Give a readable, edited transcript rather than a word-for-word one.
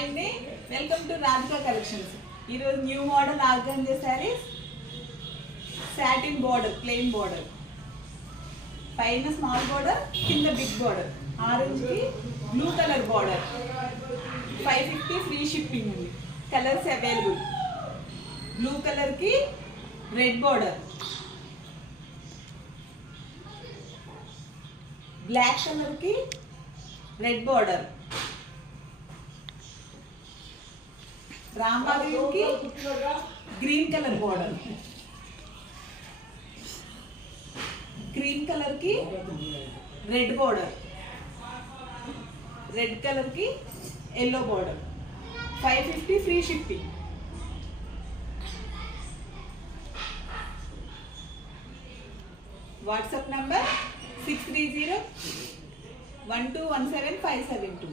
హాయ్ అండి, welcome to Radhika collections. ఈరోజు new model organza saris, satin border, plain border, పైన small border, కింద బిగ్ బార్డర్, ఆరెంజ్కి blue colour border, 550 free shipping ఉంది. Colours available. Blue కలర్కి red border, black కలర్కి red border, Rama గ్రీన్కి గ్రీన్ కలర్ బార్డర్, క్రీమ్ కలర్కి red border, red కలర్కి yellow border, 550 free shipping. WhatsApp number 6301217572.